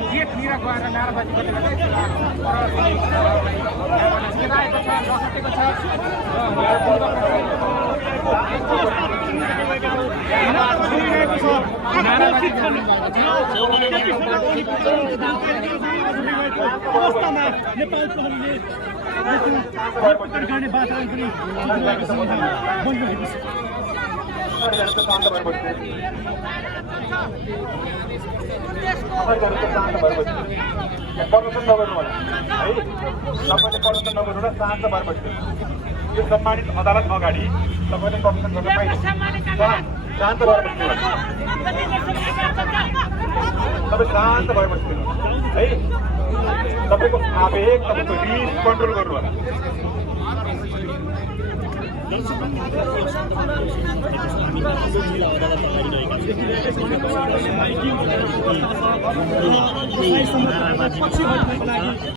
गेटतिर गएर नाराबाजी गर्ने गिराएको छ नसकेको छ अवस्थामा नेपाल प्रहरीले गर्ने वातावरण पनि बनिरहेको छ। प्रदर्शन नगर्नु होला है, तपाईँले प्रदर्शन नगर्नु र शान्त भएर बस्नु। यो सम्मानित अदालत अगाडि तपाईँले प्रदर्शन गर्न पाइन्छ, शान्त भएर बस्नु। तपाईँ शान्त भएर बस्नु है, तपाईँको आवेग तपाईँको रिस कन्ट्रोल गर्नु होला।